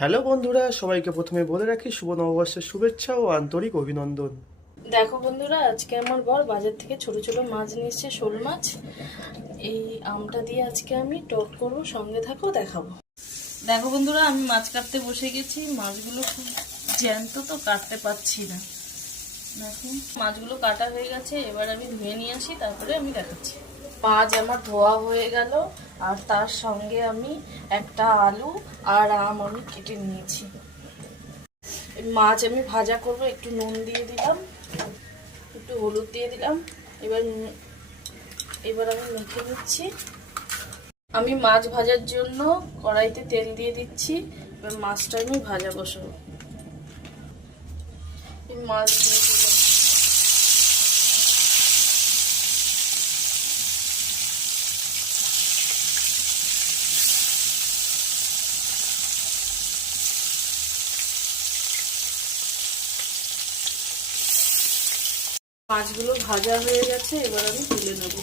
Hello বন্ধুরা, সবাইকে প্রথমে বলে রাখি শুভ নববর্ষের শুভেচ্ছা ও আন্তরিক অভিনন্দন। দেখো বন্ধুরা, আজকে আমার বর বাজার থেকে ছোট ছোট মাছ নিয়ে এসেছে, শোল মাছ। এই আমটা দিয়ে আজকে আমি টক করবো, সঙ্গে থাকো, দেখাবো। দেখো বন্ধুরা, আমি মাছ কাটতে বসে গেছি। মাছগুলো খুব জ্যান্ত, তো কাটতে পারছি না। দেখো মাছগুলো কাটা হয়ে গেছে, এবার আমি ধুয়ে নিয়ে আসি, তারপরে আমি দেখাচ্ছি। মাছ আমার ধোয়া হয়ে গেল, আর তার সঙ্গে আমি একটা আলু আর আম আমি কেটে নিয়েছি। মাছ আমি ভাজা করব, একটু নুন দিয়ে দিলাম, একটু হলুদ দিয়ে দিলাম। এবার এবার আমি মেখে নিচ্ছি। আমি মাছ ভাজার জন্য কড়াইতে তেল দিয়ে দিচ্ছি। এবার মাছটা আমি ভাজা বসাবো। মাছ দিয়ে দিলাম। মাছগুলো ভাজা হয়ে গেছে, এবার আমি তুলে নেব।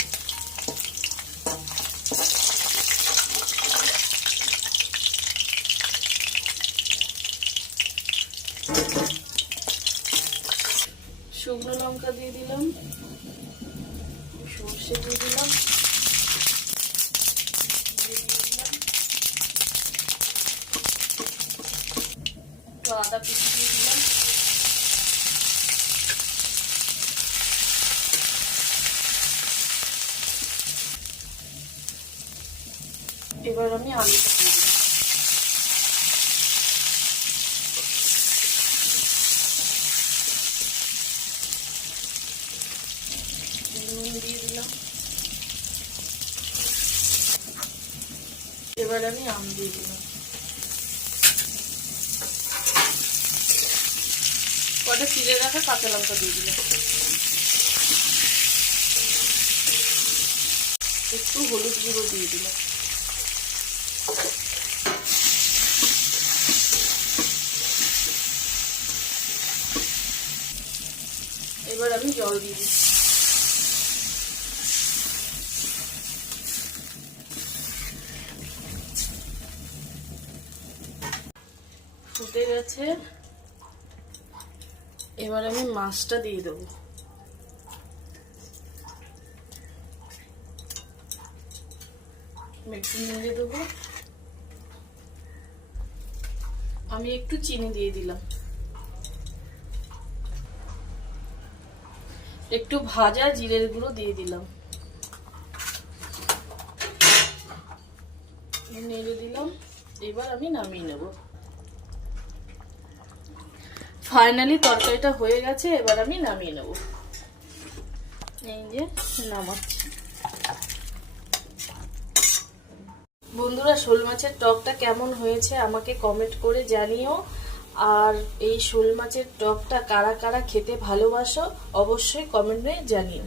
শুকনো লঙ্কা দিয়ে দিলাম, সর্ষে দিয়ে দিলাম, একটু আদা কুচি দিয়ে দিলাম। এবার আমি আলুটা দিয়ে দিলাম। নুন দিয়ে দিলাম। এবার আমি আম দিয়ে দিলাম। কটা চিড়ে রাখা কাঁচা লঙ্কা দিয়ে দিলাম। একটু হলুদ গুঁড়ো দিয়ে দিলাম। এবার আমি জল দিয়ে দিচ্ছি। ফুটে গেছে, এবার আমি মাছটা দিয়ে দেবো। একটু নেড়ে দেবো। আমি একটু চিনি দিয়ে দিলাম। একটু ভাজা জিরের গুঁড়ো দিয়ে দিলাম। নেড়ে দিলাম। এবার আমি নামিয়ে নেব। ফাইনালি তরকারিটা হয়ে গেছে, এবার আমি নামিয়ে নেব। এই যে নামাচ্ছি। বন্ধুরা, শোল মাছের টকটা কেমন হয়েছে আমাকে কমেন্ট করে জানিও। আর এই শোল মাছের টকটা কারা কারা খেতে ভালোবাসো অবশ্যই কমেন্টে জানিও।